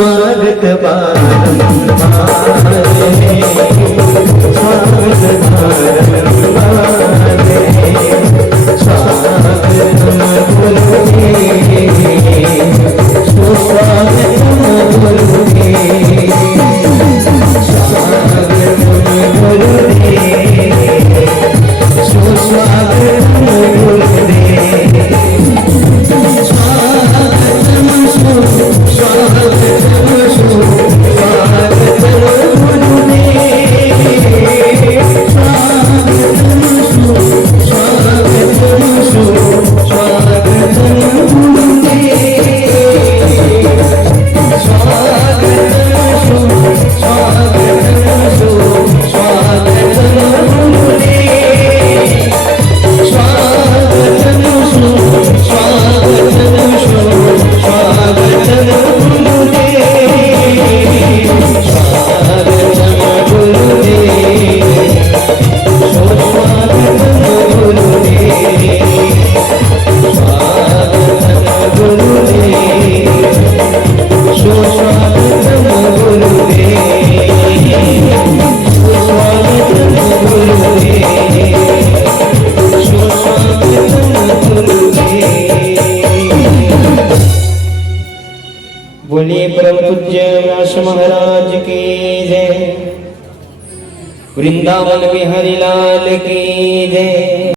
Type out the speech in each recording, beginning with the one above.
स्वागत बारंबार है, स्वागत बारंबार है, स्वागतम गुरुदेव, सुस्वागतम गुरुदेव, स्वागतम गुरुदेव, सुस्वागतम गुरुदेव, स्वागतम बोलिए परम पूज्य व्यास महाराज की जय, वृंदावन बिहारी लाल की जय।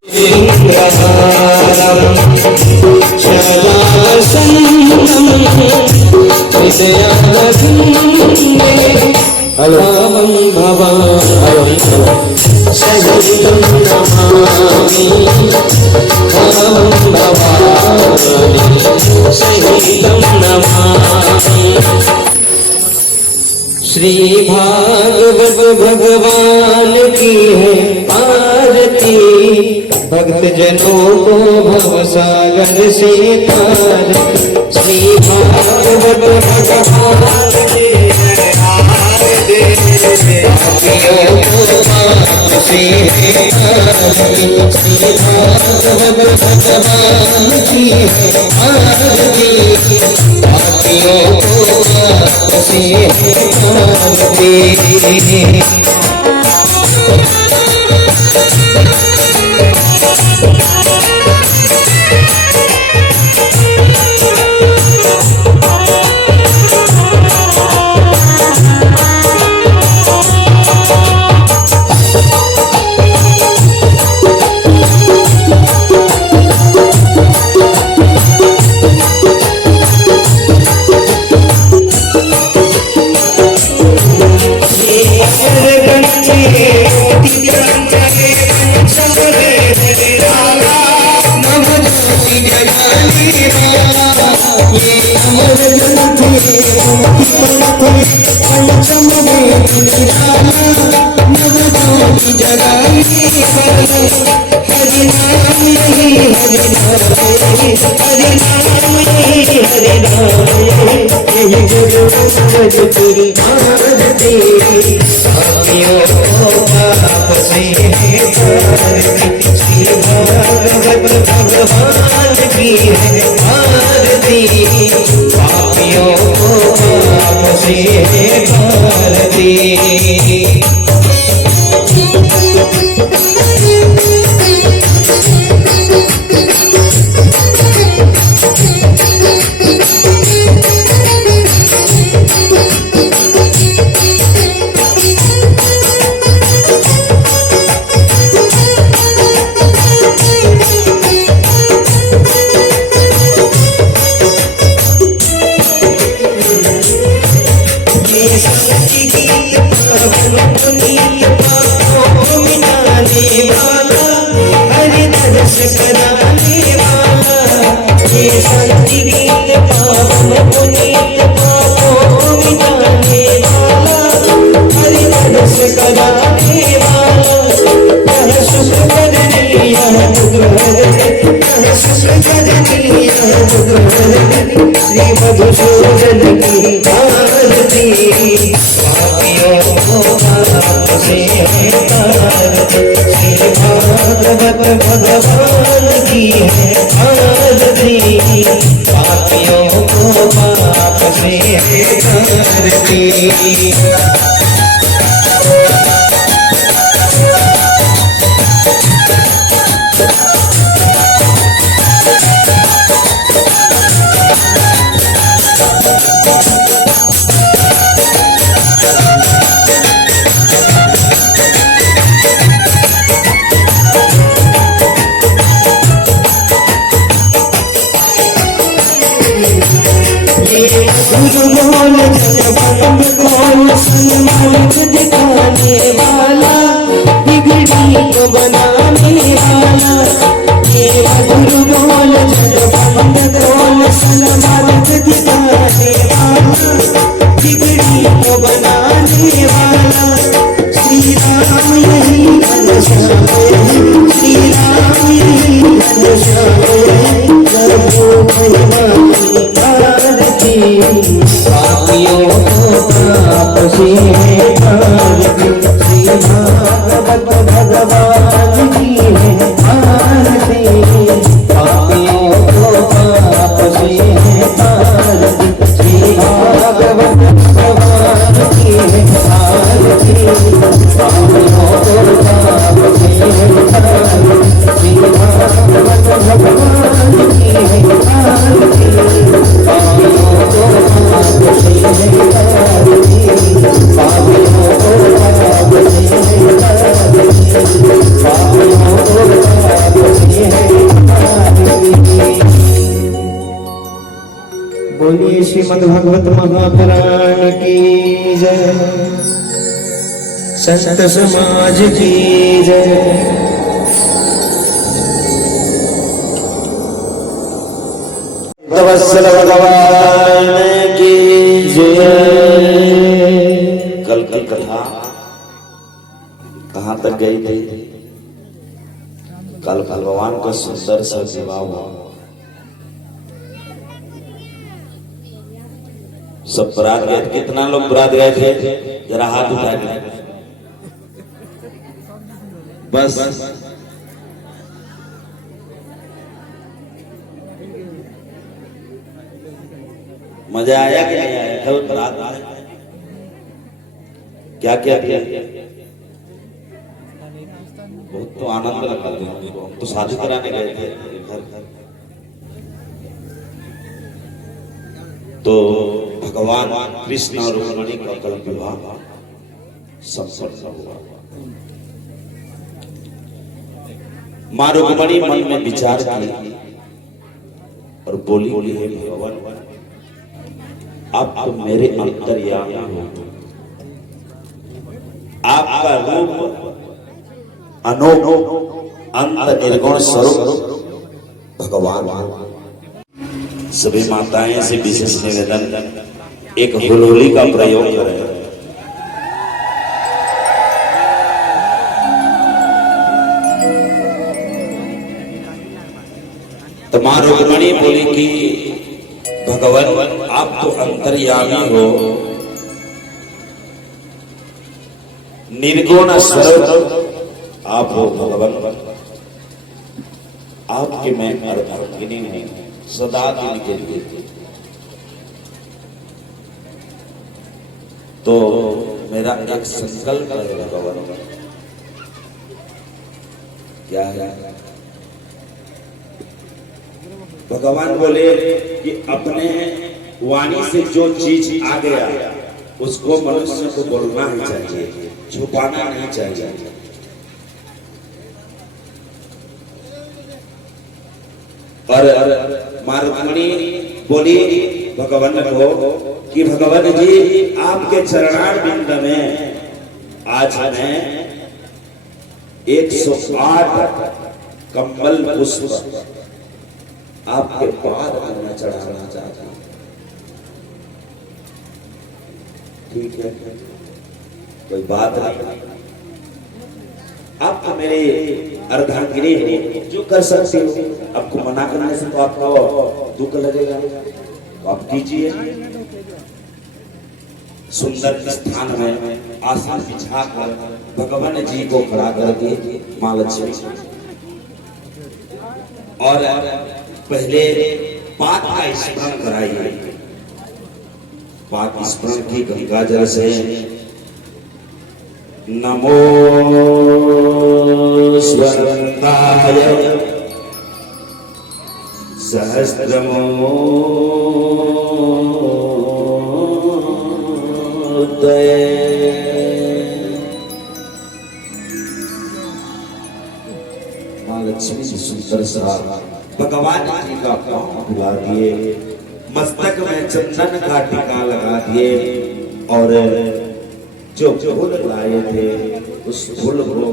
श्री भागवत भगवान की है आरती, भक्त जनों को भवसागर से तार। श्री भागवत भगवान की है आरती, पापियों को पाप से तारी। श्री भागवत भगवान की है आरती, पापियों को पाप से तारी। भगवान की है आरती, पापियों को पाप से भारती। श्री मधुसूदन की आरती, पापियों को पाप से तारती। श्री भागवत भगवान की है आरती, में है धरती। बोल जगबंद कौन सन्मार्ग दिखाने वाला, बिगड़ी को बनाने वाला। ये मधुर बोल जगबंद कौन सन्मार्ग दिखाने वाला, बिगड़ी को बनाने वाला। श्री राम यही घनश्याम है, श्री राम यही घनश्याम है। प्रभु महिमा पापियों को पाप से तारती, श्री भागवत भगवान की है आरती। पापियों को पाप से तारती, श्री भागवत भगवान की है आरती। पापियों को पाप से तारती, श्री भागवत भगवान की है आरती। बोलिए श्रीमद् भागवत महापुराण की जय, संत समाज की जय। भगवान की जय। कल की कथा कहाँ तक गई थी? कल भगवान का सुंदर सा विवाह हुआ। सब बरात गए। कितना लोग बरात गए थे? जरा हाथ उठा के। बस मजा आया कि नहीं आया? था बरात क्या क्या किया? बहुत तो आनंद लगा था। हम तो शादी कराने गए थे घर। तो भगवान कृष्ण और रुक्मिणी का कल विवाह संपन्न हुआ। मां रुक्मिणी मन में विचार की और बोली हे भगवान, आप तो मेरे अंतर्यामी हो। आपका रूप अनोख अंत निर्गुण स्वरूप भगवान। सभी माताएं से विशेष निवेदन, एक हुलहुली का प्रयोग करें। तो मां रुक्मिणी बोली कि भगवान आप तो अंतर्यामी हो, निर्गुण स्वरूप आप हो भगवान। आपके मैं अर्धांगिनी हूं सदा दिन के लिए। तो मेरा एक संकल्प है भगवान। क्या है? भगवान बोले कि अपने वाणी से जो चीज आ गया उसको मनुष्य को बोलना ही चाहिए, छुपाना नहीं चाहिए। और मां रुक्मिणी बोली भगवान को कि भगवान जी आपके चरणारविंद में आज मैं 108 कमल पुष्प आपके पाद में चढ़ाना चाहता हूं। ठीक है, कोई बात नहीं। आप तो मेरे अर्धांगिनी हो, जो कर सकते हो। आपको मना करने से तो आपको दुख लगेगा, तो आप कीजिए। सुंदर स्थान में आसन बिछाकर भगवान जी को खड़ा करके मां लक्ष्मी और पहले पाठ का स्मरण कराइए। पाक स्मरण की गंगा जल से नमो स्वरंताय सहस्रमूर्तये। मां लक्ष्मी जी सुंदर सा भगवान जी का पांव धुला दिए, मस्तक में चंदन का टीका लगा दिए और जो फूल लाए थे उस फूल को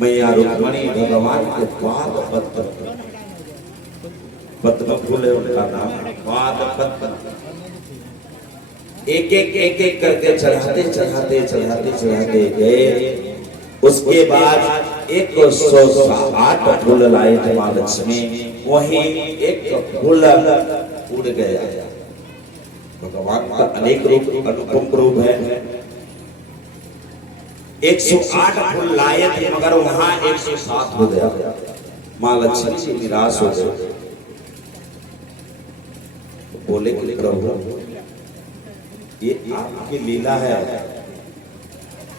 मैया रुक्मणी भगवान के पाद पद्म, पद्म फूल है उनका नाम, पाद पद्म, एक एक करके चढ़ाते चढ़ाते चढ़ाते चढ़ाते गए। उसके बाद 108 फूल लाए थे मां लक्ष्मी, वहीं एक फूल उड़ गया। भगवान का अनेक रूप अनुपम रूप है। 108 फूल लाए थे मगर वहां 107 हो गया। मां लक्ष्मी जी निराश हो गए, बोले कि प्रभु ये आपकी लीला है,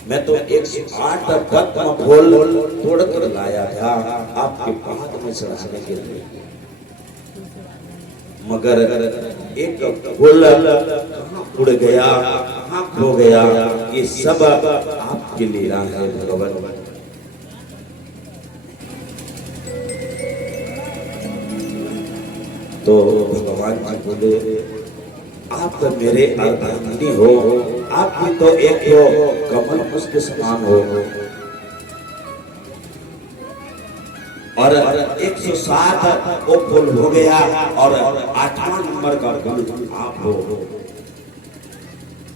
मैं तो 108 पद्म फूल तोड़ कर लाया था आपके पाद में चढ़ाने के लिए, मगर एक फूल कहाँ उड़ गया, कहाँ खो गया, ये सब आपकी लीला है भगवान। तो भगवान जी बोले आप तो मेरे अर्धांगिनी हो, आप भी तो एक हो कमल उसके समान हो, और 107 वो फूल हो गया और 8वां नंबर का फूल आप हो।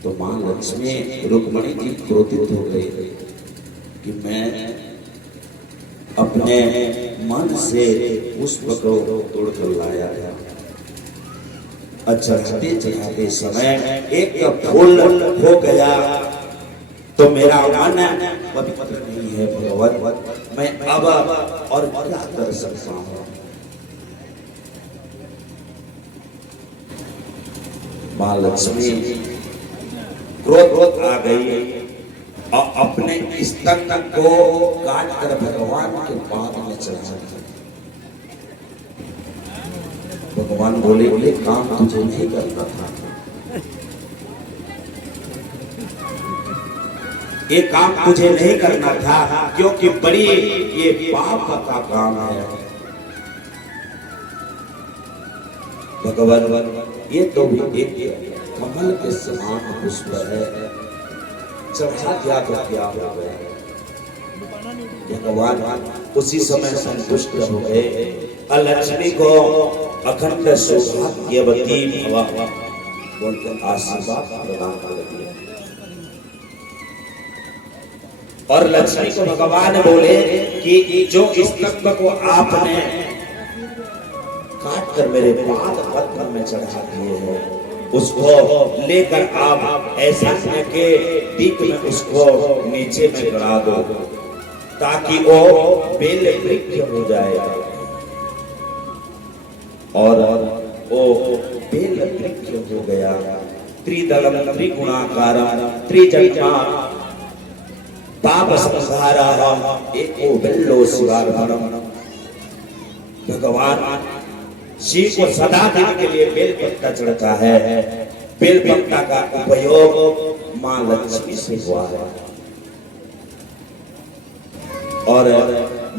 तो मां लक्ष्मी रुक्मणी जी क्रोधित हो गई कि मैं अपने मन से पुष्प को तोड़कर लाया था, अच्छा चढ़ाते समय एक फूल हो गया तो मेरा मन पवित्र नहीं है भगवान, मैं अब और क्या कर सकता हूं। मां लक्ष्मी क्रोध आ गई और अपने स्तन को काट कर भगवान के पाद में चढ़ा दिया। भगवान बोले बोले काम तुझे नहीं करना था, ये काम तुझे नहीं करना था क्योंकि बड़ी ये पाप का काम है। भगवान ये तो भी एक कमल के समान पुष्प है, चढ़ा दिया तो क्या हो गया। भगवान उसी समय संतुष्ट हो गए, लक्ष्मी को अखंड सौभाग्यवती भवा बोलकर आशीर्वाद प्रदान कर दिया। और लक्ष्मी को भगवान बोले कि जो इस तत्व को आपने काट कर मेरे पाद पद्म में चढ़ा दिए हैं, उसको लेकर आप ऐसा के दीप में उसको नीचे में गड़ा दो ताकि वो बेल वृक्ष हो जाए, और वो बेल वृक्ष हो गया। त्रिदलम त्रिगुणाकारम त्रिजन्मा पाप संहारम एको बिल्लो शिवार्पणम। भगवान शिव को सदा दिन के लिए बेल पत्ता चढ़ता है, बेल पत्ता का उपयोग मां लक्ष्मी से हुआ है। और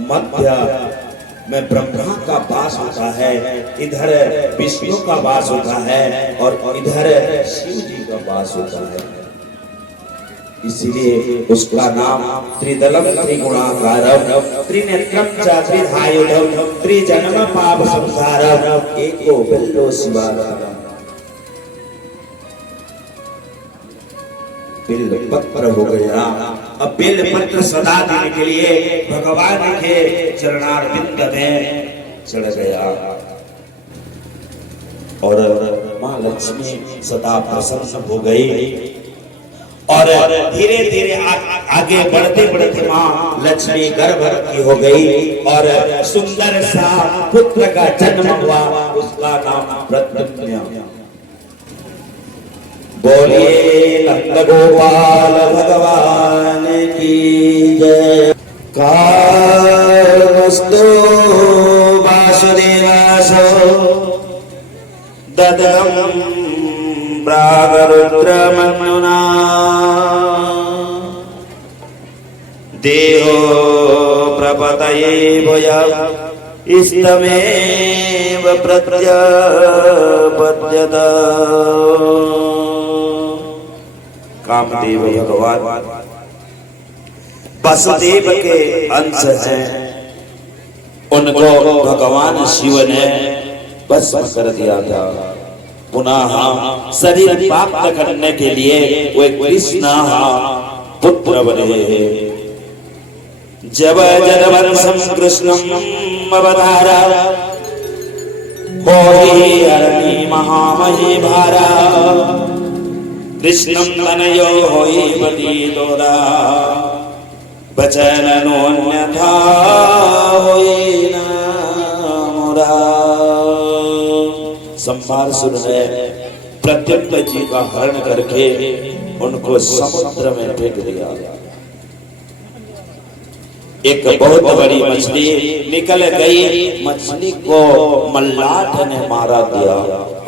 मध्य में ब्रह्मा का वास होता है, इधर विष्णु का वास होता है और इधर शिव जी का वास होता है, इसलिए उसका नाम त्रिदलम त्रिगुणाकारम त्रिनेत्रम च त्रिधायुधम त्रिजन्म पाप संसारम एको बिल्लो शिवार्पणम। बिल पत्र हो गया। अब बिल पत्र सदा देने के लिए भगवान के चरणारविंद में चढ़ गया और मां लक्ष्मी सदा प्रसन्न हो गई। और धीरे धीरे आगे बढ़ते बढ़ते मां लक्ष्मी गर्भवती हो गई और सुंदर सा पुत्र का जन्म हुआ, उसका नाम प्रद्युम्न। बोलिए नंद गोपाल भगवान की जय। कालस्तु वासुदेवासो ददगं प्रागरुद्रमन्युना देहो प्रपतये भूय इष्टमेव प्रत्यपद्यत। कामदेव भगवान वसुदेव के अंश हैं, उनको भगवान शिव ने भस्म कर दिया था। पुनः शरीर प्राप्त करने के लिए वे कृष्ण पुत्र बने। जब जनवर्षं कृष्णं अवतारा होई हरणी महामही भारा कृष्णं तनयो होई बलिदोरा वचननोन्यथा होई न मुरा। संभासुर ने प्रद्युम्न जी का हरण करके उनको समुद्र में फेंक दिया। एक बहुत बड़ी मछली निकल गई, मछली को मल्लाठ ने मारा दिया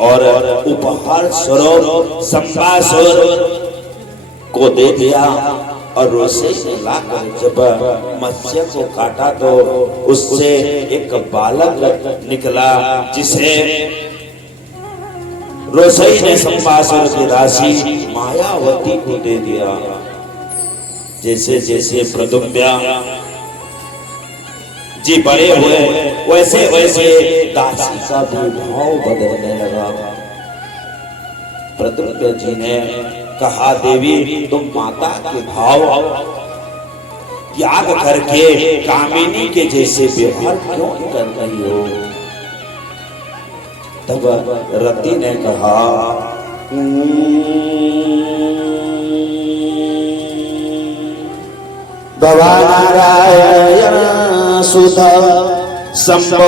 और उपहार स्वरूप संभासुर को दे दिया। और रोसे से लाकर जब मत्स्य को काटा तो उससे एक बालक निकला, जिसे रोसई ने संभासुर की दासी मायावती को दे दिया। जैसे जैसे प्रद्युम्न जी बड़े हुए वैसे वैसे दासी का भी भाव बदलने लगा। प्रद्युम्न जी ने कहा, देवी तुम माता के भाव त्याग करके कामिनी के जैसे व्यवहार क्यों कर रही हो? तब रति ने कहा, भवानारायण सुध संभोरिणादो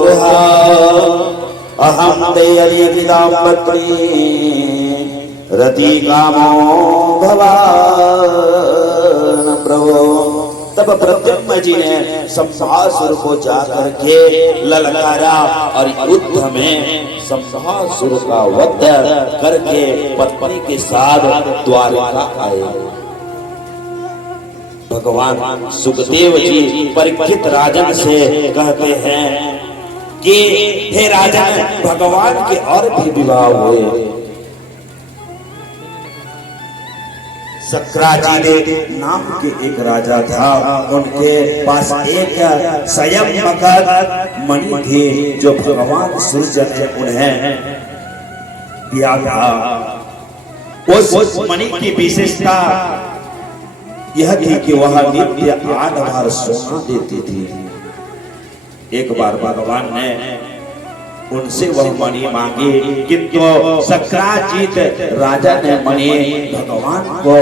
गृह अहं तेयरिदाम्बत्री रति कामो भवान प्रभो। तब प्रद्युम्न जी ने संभासुर को जाकर के ललकारा और युद्ध में संभासुर का वध करके पत्नी के साथ द्वारका आए। भगवान सुखदेव जी परीक्षित राजन से कहते हैं कि हे राजन, भगवान के और भी विवाह हुए। सक्राजीदेव नाम के एक राजा था, उनके पास एक स्वयं मणि थी जो भगवान सूर्य ने उन्हें दिया था। उस मणि की विशेषता यह थी कि वह नित्य 8 बार सोना देती थी। एक बार भगवान ने उनसे वह मणि मांगी, किंतु सक्राजीत राजा ने मणि भगवान को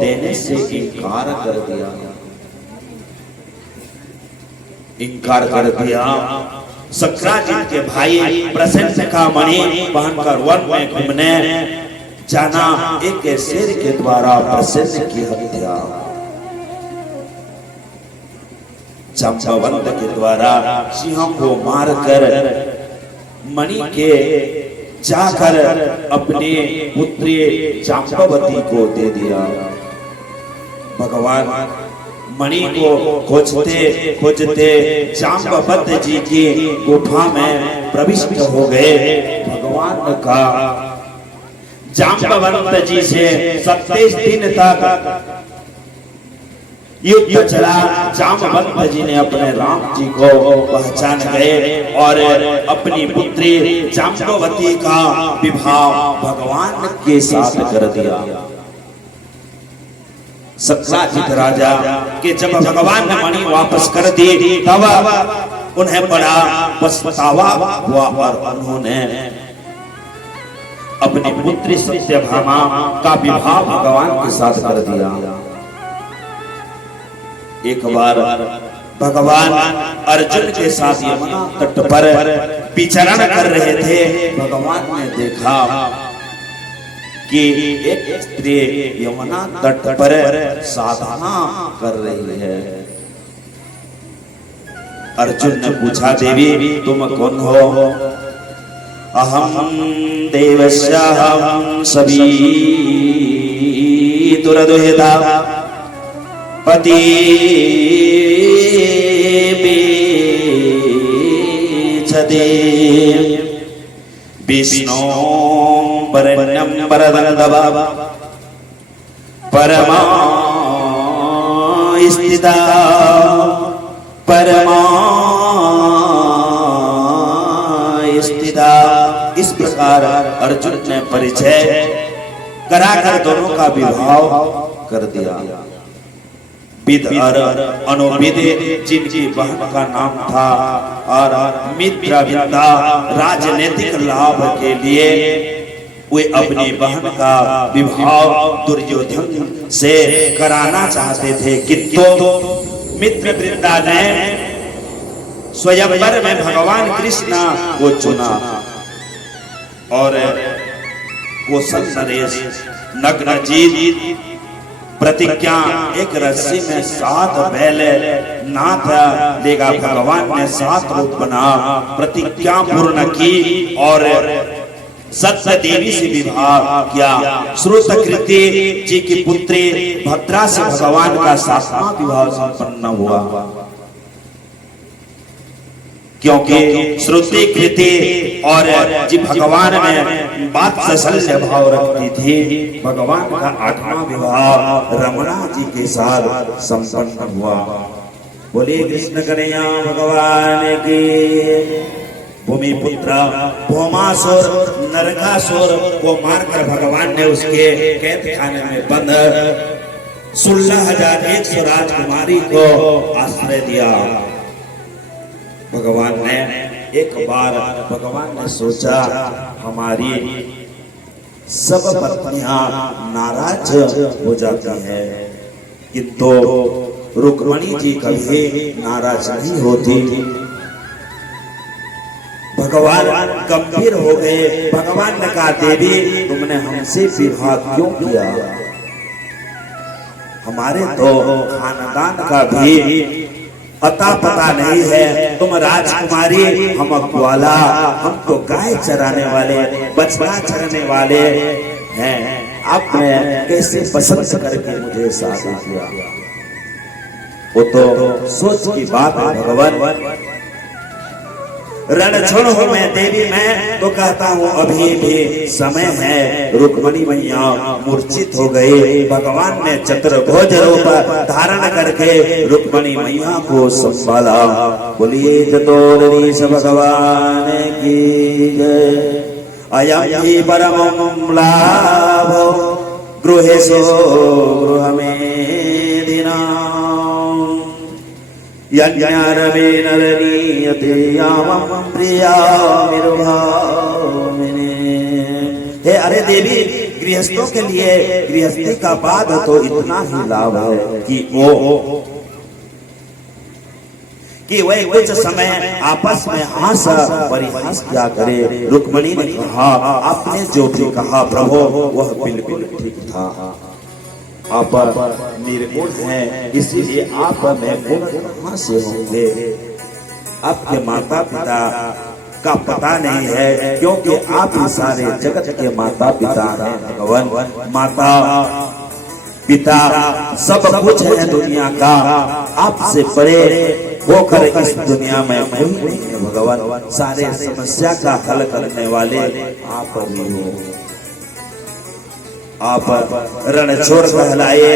देने से इनकार कर दिया। सक्राजीत के भाई प्रसेन का मणि पहनकर वन में घूमने जाना, एक शेर के द्वारा प्रसेन की हत्या, जाम्बवंत के द्वारा सिंह को मारकर मणि के जाकर अपने पुत्री जाम्बवती को दे दिया। भगवान मणि को खोजते खोजते जाम्बवंत जी की गुफा में प्रविष्ट हो गए। भगवान का जाम्बवंत जी से 27 दिन तक युद्ध चला। जाम्बवंत जी ने अपने राम जी को पहचान गए और अपनी पुत्री जाम्बवती का विवाह भगवान के साथ कर दिया। सक्राजीत राजा के जब भगवान ने मणि वापस कर दी तब उन्हें बड़ा पछतावा हुआ और उन्होंने अपनी पुत्री सत्यभामा का विवाह भगवान के साथ कर दिया। एक बार भगवान अर्जुन के साथ यमुना तट पर विचरण कर रहे थे। भगवान ने देखा कि एक स्त्री यमुना तट पर साधना कर रही है। अर्जुन ने पूछा, देवी तुम कौन हो? अहम देवस्याहं सभी दुरदुहिता पति बेचते विष्णु वरेण्यं वरदं परमा स्थिता परमा स्थिता। इस प्रकार अर्जुन ने परिचय कराकर दोनों का विवाह कर दिया। विद और अनुविद जिनकी बहन का नाम था, और मित्रविद्या राजनीतिक लाभ के लिए वे अपनी बहन का विवाह दुर्योधन से कराना चाहते थे, किंतु मित्रवृंदा ने स्वयंवर में भगवान कृष्ण को चुना और कौशल नरेश नग्नजीत प्रतिज्ञा एक रस्सी में 7 बैल नाथ लेगा। भगवान ने 7 रूप बना प्रतिज्ञा पूर्ण की और सत्य देवी से विवाह किया। श्रुतकृति जी की पुत्री भद्रा से भगवान का 7वां विवाह संपन्न हुआ, क्योंकि श्रुति कृति और जी भगवान में बात ससल्य भाव रखती थी। भगवान का 8वां विवाह रमणा जी के साथ संपन्न हुआ। बोलिए कृष्ण कन्हैया भगवान की। भूमिपुत्र भौमासुर नरकासुर को मारकर भगवान ने उसके कैद खाने में बंद 16,100 राजकुमारी को आश्रय दिया। भगवान ने एक बार भगवान ने सोचा, हमारी सब पत्नियां नाराज हो जाती हैं, किंतु रुक्मणी जी कभी नाराज नहीं होती। भगवान गंभीर हो गए। भगवान ने कहा, देवी तुमने हमसे विवाह क्यों किया? हमारे तो खानदान का भी अता पता नहीं है। तुम राजकुमारी, हम ग्वाला, हम तो गाय चराने वाले, बछड़ा चराने वाले हैं। आपने कैसे पसंद करके मुझे शादी किया? वो तो सोच की बात है भगवान। रण छोड़ो मैं देवी, मैं तो कहता हूँ अभी भी समय है। रुक्मणी मैया मूर्छित हो गई। भगवान ने चतुर्भुज रूप धारण करके रुक्मणी मैया को संभाला। बोलिए चतुर्दश भगवान की जय। अयं हि परमं लाभो गृहेषु गृहमेदिना यज्ञारवेण नीयते यामं प्रियामिर्भामिने। हे अरे देवी, गृहस्थों के लिए गृहस्थी का बाद तो इतना ही लाभ है कि वे कुछ समय आपस में हंस परिहास किया करे। रुक्मणी ने कहा, आपने जो भी कहा प्रभु वह बिल्कुल ठीक था। आप निर्गुण हैं, इसीलिए आप में गुण कहाँ से होंगे? आपके माता पिता का पता नहीं है, क्योंकि आप ही सारे जगत के माता पिता हैं। भगवान माता पिता सब कुछ है दुनिया का, आपसे परे होकर इस दुनिया में कोई नहीं है। भगवान सारे समस्या का हल करने वाले आप ही हो। आप रणचोर कहलाए,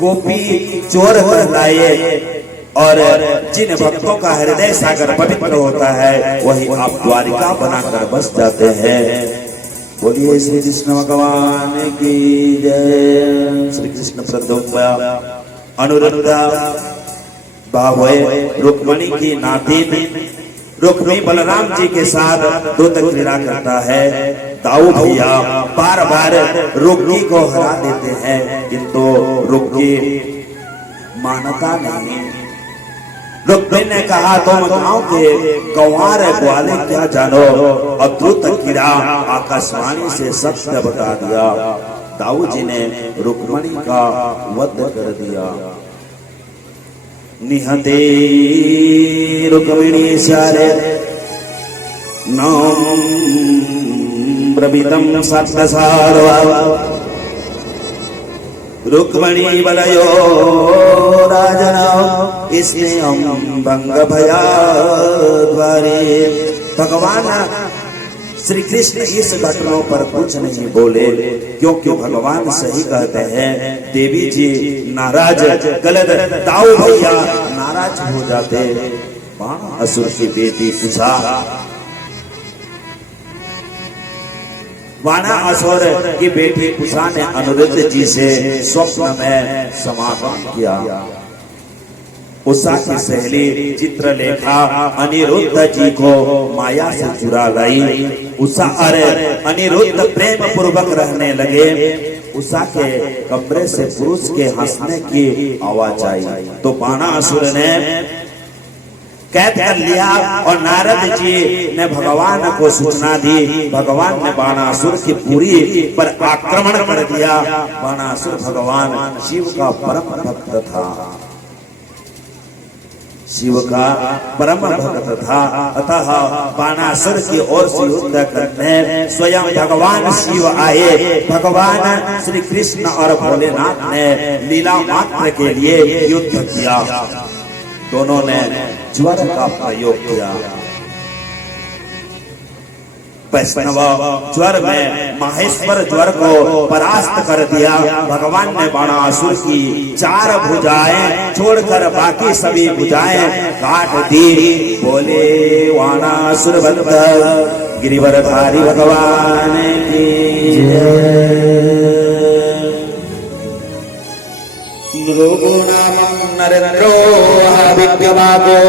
गोपी चोर कहलाए, और जिन भक्तों का हृदय सागर पवित्र होता है वही आप द्वारिका बनाकर बस जाते हैं। बोलिए श्री कृष्ण भगवान की जय। श्री कृष्ण प्रद्युम्न अनुरुद्ध बाहुए रुक्मणी की नाती रुक्मी बलराम जी के साथ दूत क्रीड़ा करता है। दाऊ भैया बार बार रुक्मी को हरा देते हैं, किंतु रुक्मी मानता नहीं। रुक्मिणी ने कहा तुम गांव के गंवार ग्वाले क्या जानो, अद्भुत कीड़ा आकाशवाणी से सत्य बता दिया। दाऊ जी ने रुक्मिणी का वध कर दिया। निहते रुक्मिणी सारे नाम प्रविदम सत्सारवा रुक्मिणी बलयो राजन इसने हम भंग भया द्वारे। भगवान श्री कृष्ण इस घटनाओं पर कुछ नहीं बोले, क्योंकि भगवान सही कहते हैं। देवी जी नाराज, गलत दाऊ भैया नाराज हो जाते। असुर की बेटी पूछा, वाणासुर की बेटी उषा ने अनिरुद्ध जी से स्वप्न में समागम किया। उषा की सहेली चित्रलेखा अनिरुद्ध जी को माया से चुरा लाई। उषा और अनिरुद्ध प्रेम पूर्वक रहने लगे। उषा के कमरे से पुरुष के हंसने की आवाज आई तो बाणासुर ने कैद कर लिया और नारद जी ने भगवान को सूचना दी। भगवान ने बाणासुर की पुरी पर आक्रमण कर दिया। बाणासुर भगवान शिव का परम भक्त था, शिव का परम भक्त था। अतः बाणासुर की ओर से युद्ध करने स्वयं भगवान शिव आए। भगवान श्री कृष्ण और भोलेनाथ ने लीला मात्र के लिए युद्ध किया। दोनों ने ज्वर का प्रयोग किया। वैष्णव ज्वर में माहेश्वर ज्वर को परास्त कर दिया। भगवान ने बाणासुर की 4 भुजाएं छोड़कर बाकी सभी भुजाएं काट दी। बोले बाणासुर वध गिरिवरधारी भगवान की नृगुणामं नरेन्द्रो विद्यमागो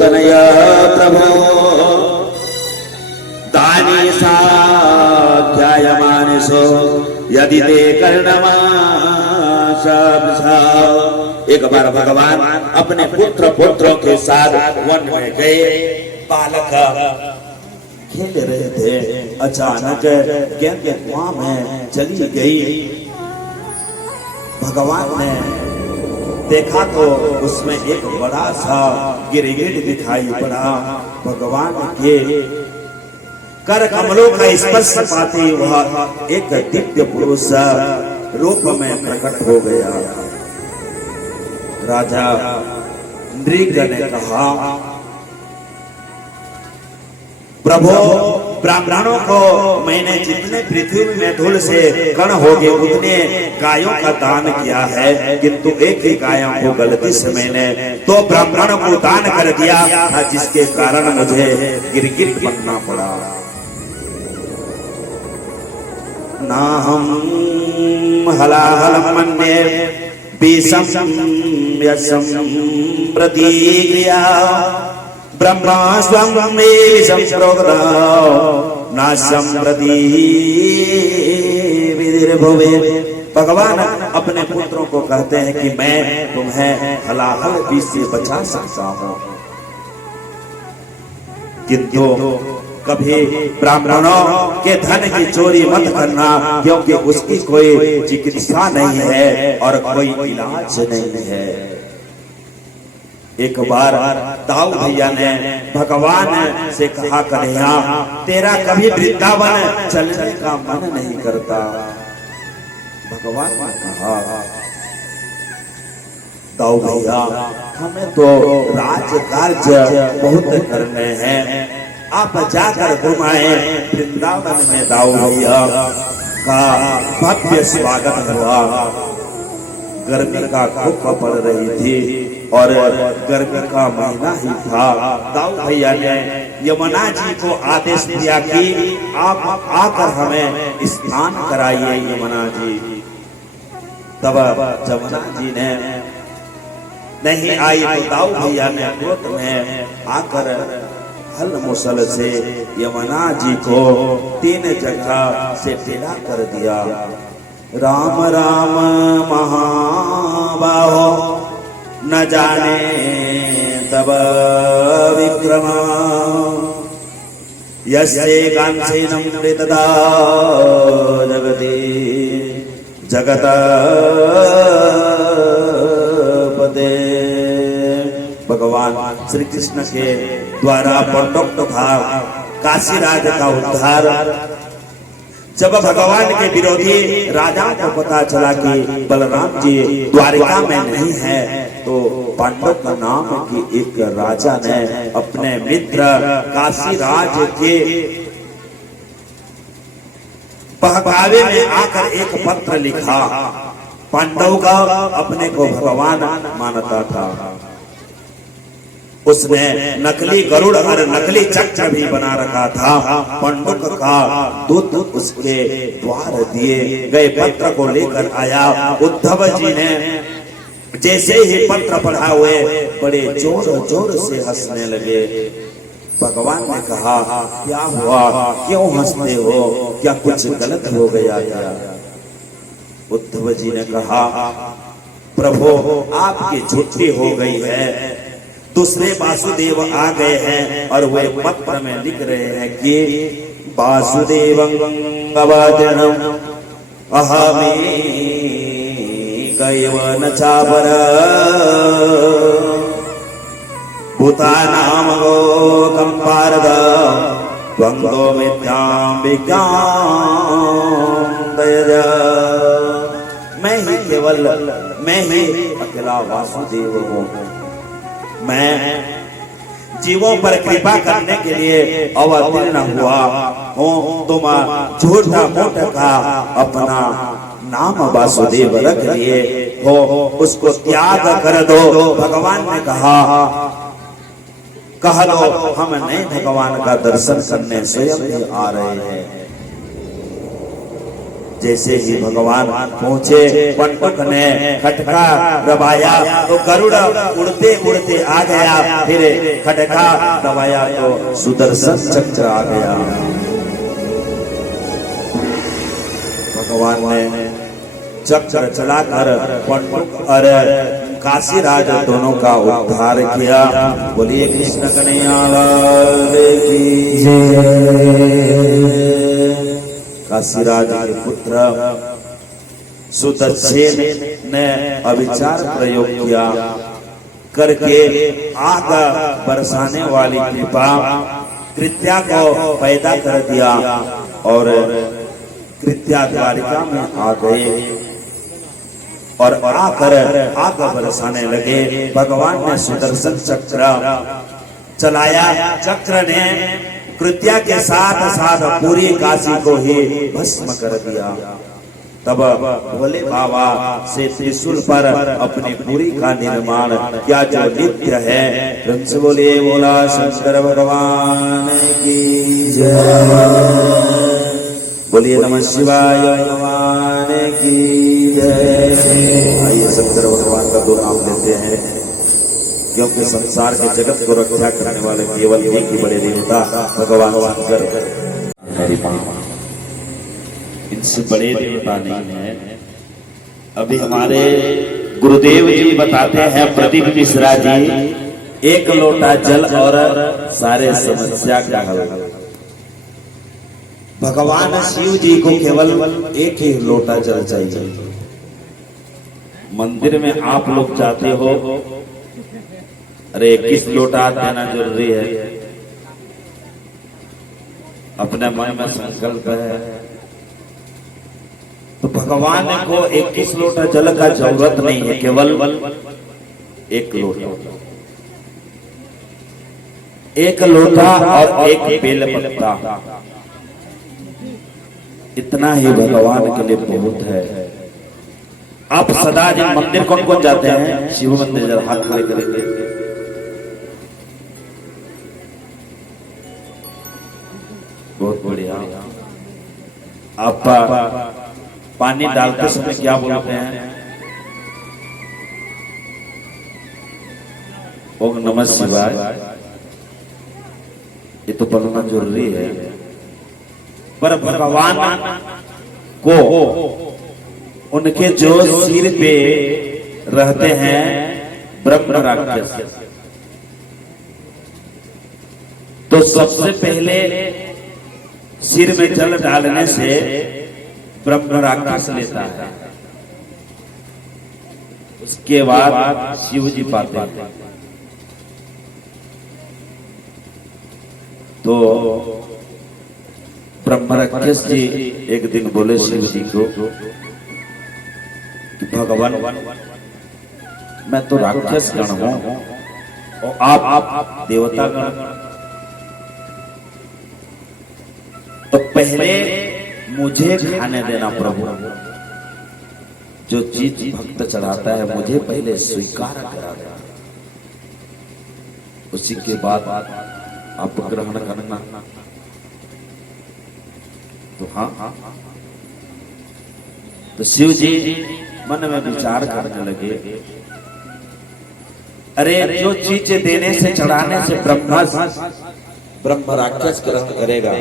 तनया प्रभो दानी साध्यायमानसो यदि ते कर्णमाशा। एक बार भगवान अपने पुत्रों के साथ वन में गए। बालक खेल रहे थे, अचानक गेंद कुआं में चली गई। भगवान ने देखा तो उसमें एक बड़ा सा गिरगिट दिखाई पड़ा। भगवान के कर कमलों का स्पर्श पाते वह एक दिव्य पुरुष रूप में प्रकट हो गया। राजा नृग ने कहा, प्रभु ब्राह्मणों को मैंने जितने पृथ्वी में धूल से कण हो गए उतने गायों का दान किया है, किंतु एक ही गायों को गलती से मैंने 2 ब्राह्मणों को दान कर दिया, जिसके कारण मुझे गिरगिट बनना पड़ा। ना हम हलाहल मन्ये बीसम यशम प्रतिक्रिया ब्रह्मा स्वं में संप्रोक्ता नाशम प्रति विधिर्भुवे। भगवान अपने पुत्रों को कहते हैं कि मैं तुम्हें हलाहल बीज से बचा सकता हूँ, किंतु कभी ब्राह्मणों के धन की चोरी मत करना, क्योंकि उसकी कोई चिकित्सा नहीं है और कोई इलाज नहीं है। एक बार दाऊ भैया ने भगवान से कहा, कन्हैया तेरा कभी वृंदावन चलने का मन नहीं करता। भगवान ने कहा, दाऊ भैया हमें तो राज कार्य बहुत करने हैं, आप जाकर घुमाए। वृंदावन में दाऊ भैया का भव्य स्वागत हुआ। गर्मी का धूप पड़ रही थी और गर्मी का महीना ही था। दाऊ भैया ने यमुना जी को आदेश दिया कि आप आकर हमें स्नान कराइए यमुना जी। तब यमुना जी ने नहीं आई तो दाऊ भैया ने क्रोध में आकर हल मुसल से यमुना जी को 3 जगह से टेढ़ा कर दिया। राम राम महाबाहो न जाने तव विक्रम यस्य कांचेनं प्रेतदा जगति जगतपते। भगवान श्री कृष्ण के द्वारा प्रोक्त था काशीराज का उद्धार। जब भगवान के विरोधी राजाओं को पता चला कि बलराम जी द्वारिका में नहीं है, तो पांडव का नाम की एक राजा ने अपने मित्र काशीराज के बहकावे में आकर एक पत्र लिखा। पांडव का अपने को भगवान मानता था। उसने नकली गरुड़ और नकली चक्र भी बना रखा था। पंडुक का दूत उसके द्वार दिए गए पत्र को लेकर आया। उद्धव जी ने जैसे ही पत्र पढ़ा हुए बड़े जोर जोर से हंसने लगे। भगवान ने कहा, क्या हुआ, क्यों हंसते हो, क्या कुछ गलत हो गया क्या? उद्धव जी ने कहा, प्रभु आपकी छुट्टी हो गई है, दूसरे वासुदेव आ गए हैं और वे पत्र में लिख रहे हैं कि वासुदेवं अवतीर्णं अहमेकैव न चापर भूतानां लोकं पारद द्वन्द्वो मिथ्यां विज्ञानं दयज। मैं ही अकेला वासुदेव हूँ। मैं जीवों पर कृपा करने के लिए अवतीर्ण हुआ हूँ। तुम झूठा मूठ का अपना नाम वासुदेव रख लिए हो, उसको त्याग कर दो। भगवान ने कहा, कह लो हम नए भगवान का दर्शन करने स्वयं ही आ रहे हैं। जैसे ही भगवान पहुंचे, पंडुक ने खटका दबाया तो गरुड़ उड़ते उड़ते आ गया। फिर खटका दबाया तो सुदर्शन चक्र आ गया। भगवान ने चक्र चलाकर पंडुक और काशीराज दोनों का उद्धार किया। बोलिए कृष्ण कन्हैया लाल की जय। काशीराज के पुत्र सुदर्शन ने अविचार प्रयोग किया करके आग बरसाने वाली कृपा कृत्या को पैदा कर दिया और कृत्या द्वारिका में आ गए और आकर आग बरसाने लगे। भगवान ने सुदर्शन चक्र चलाया। चक्र ने कृत्या के साथ साथ पूरी काशी को ही भस्म कर दिया। तब भोले बाबा से त्रिशूल पर अपनी पूरी का निर्माण किया जो नित्य है। प्रेम से बोलिए बोला शंकर भगवान की जय। बोलिए नमः शिवाय भगवान की जय। आइए शंकर भगवान का दो नाम लेते हैं, क्योंकि संसार के जगत को रक्षा करने वाले केवल एक ही बड़े देवता भगवान शंकर। इनसे बड़े देवता नहीं है। अभी हमारे गुरुदेव जी बताते हैं, प्रदीप मिश्रा जी, एक लोटा जल और सारे समस्या का हल। भगवान शिव जी को केवल एक ही लोटा जल चाहिए। मंदिर में आप लोग जाते हो, अरे 21 लोटा देना जरूरी है। अपने मन में संकल्प है तो भगवान को 21 लोटा जल का जरूरत नहीं है, केवल एक लोटा। एक लोटा और एक बेल पत्ता, इतना ही भगवान के लिए बहुत है। आप सदा जब मंदिर कौन कौन जाते हैं? शिव मंदिर जरा हाथ खड़े करेंगे। बहुत बढ़िया। आप पानी डालते समय क्या बोलते हैं? ओम नमः शिवाय। ये तो पढ़ना जरूरी है। पर भगवान को उनके जो सिर पे रहते हैं ब्रह्म राक्षस, तो सबसे पहले सिर में जल डालने से ब्रह्म राक्षस लेता है, उसके बाद शिव जी पाते हैं। तो ब्रह्म राक्षस जी एक दिन बोले शिव जी को कि भगवान मैं तो राक्षस गण हूं और आप देवता गण, तो पहले मुझे खाने देना प्रभु, जो चीज भक्त चढ़ाता है मुझे पहले स्वीकार करा देना, उसी के बाद आप ग्रहण करना। तो हाँ, तो शिव जी मन में विचार करने लगे, अरे जो चीज देने से चढ़ाने से ब्रह्म राक्षस ग्रहण करेगा,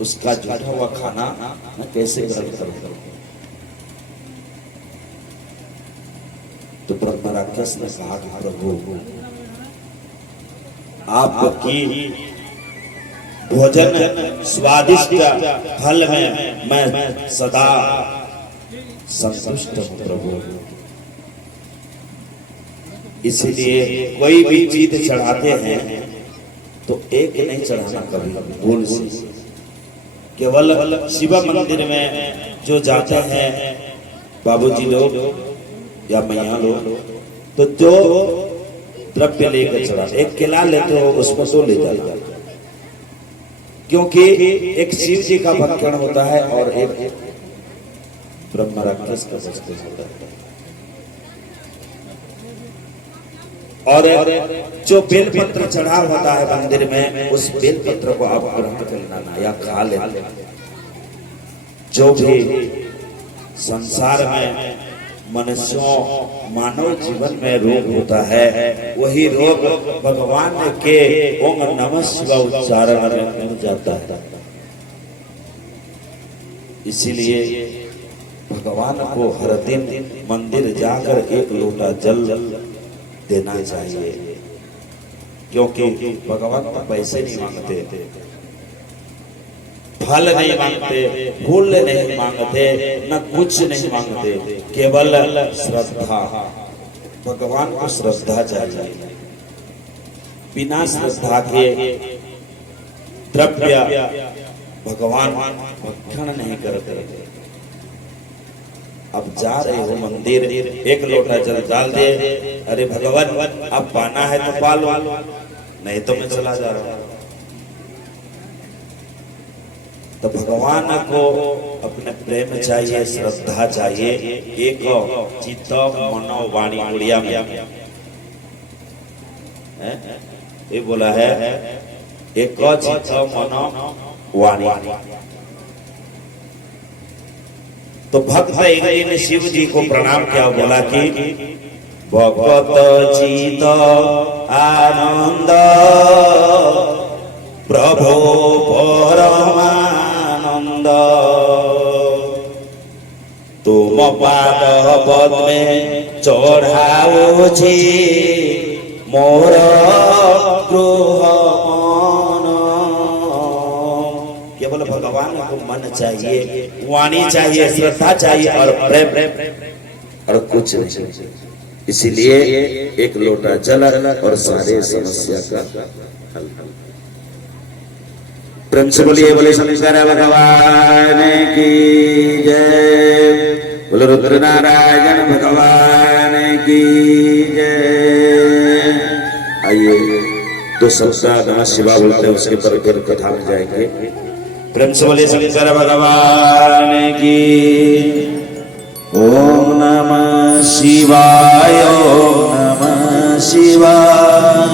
उसका जूठा हुआ खाना मैं कैसे ग्रहण करूंगा। तो ब्रह्म राक्षस ने कहा कि प्रभु आपकी भोजन स्वादिष्ट फल में मैं सदा संतुष्ट हूं प्रभु, इसलिए कोई भी चीज चढ़ाते हैं तो एक नहीं चढ़ाना कभी भूल से। केवल शिव मंदिर में जो जाते हैं बाबूजी लोग या मैया लोग, तो जो द्रव्य लेकर चढ़ाते, एक केला लेते हो उसमें सो ले जाते, क्योंकि एक शिव जी का भक्षण होता है और एक ब्रह्म राक्षस का भक्षण होता है। और जो बेलपत्र चढ़ा होता है मंदिर में, उस बेलपत्र को आप ग्रहण कर लेना या खा लेना। जो भी संसार में मनुष्यों मानव जीवन में रोग होता है, वही रोग भगवान के ओम नमः शिवाय उच्चारण में मिल जाता है। इसीलिए भगवान को हर दिन मंदिर जाकर एक लोटा जल देना चाहिए, क्योंकि भगवान तो पैसे नहीं मांगते, फल नहीं मांगते, फूल नहीं मांगते, न कुछ नहीं मांगते, केवल श्रद्धा। भगवान को श्रद्धा चाहिए, बिना श्रद्धा के द्रव्य भगवान भक्षण नहीं करते। अब जा रहे हो मंदिर, एक लोटा जल डाल दे, अरे भगवान अब पाना है तो पा लो, नहीं तो मैं चला जा रहा हूं। तो भगवान को अपने प्रेम चाहिए, श्रद्धा चाहिए, एक चित्त मनो वाणी उड़िया में ये बोला है, एक चित्त मनो वाणी। तो भक्त एक दिन शिव जी को प्रणाम किया, बोला कि भगत चित आनंद प्रभु परमानंद, तुम पाद पद में चढ़ाओ छी मोर गृह मन। केवल भगवान को मन चाहिए, वाणी चाहिए, श्रद्धा चाहिए और प्रेम और कुछ नहीं। इसीलिए एक लोटा जल और सारे समस्या का हल। प्रेम से बोलिए, बोले शंकर भगवान की जय, बोले रुद्र नारायण भगवान की जय। आइए तो सबका नमः शिवाय बोलते हैं, उसके पर फिर कथा में जाएंगे। प्रेम से बोलिए शंकर भगवान की। ओम नमः शिवाय, ओम नमः शिवाय,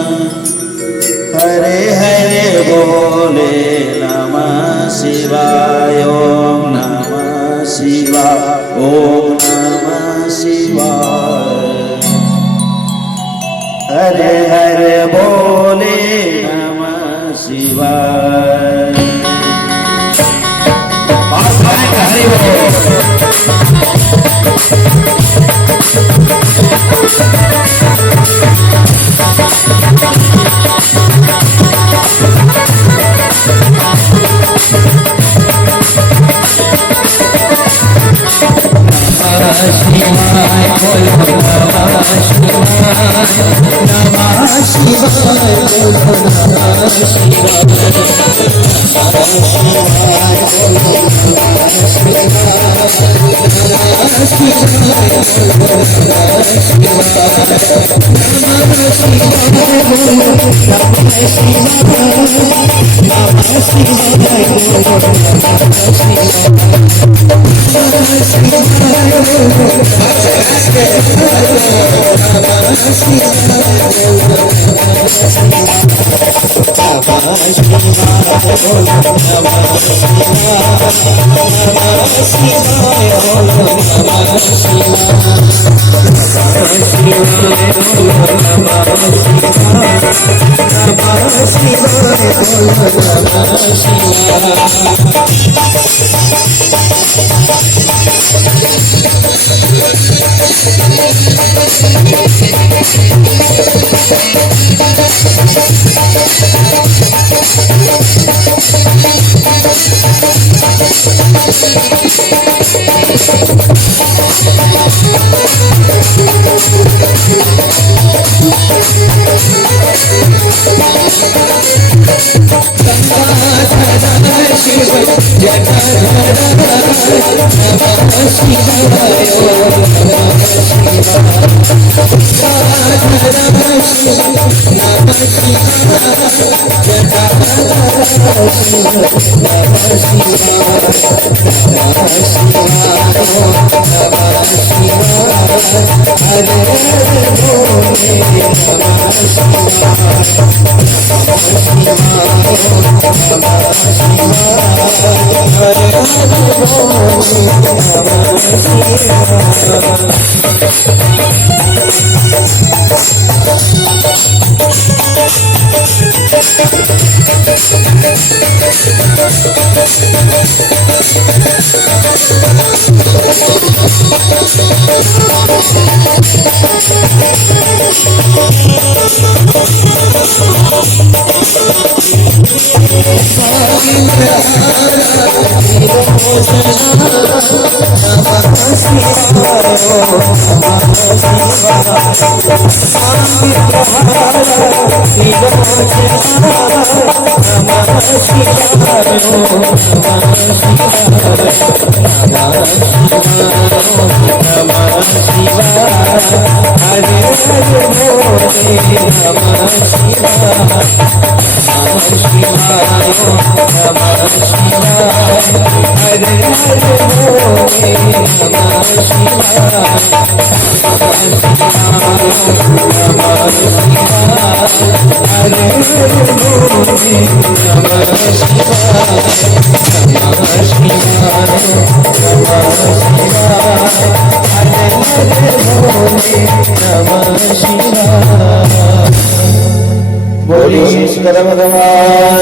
हरे हरे बोले नमः शिवाय, ओम नमः शिवाय, ओम नमः शिवाय, हरे हरे बोले नमः शिवाय। हरि बोल। बोलिए शंकर भगवान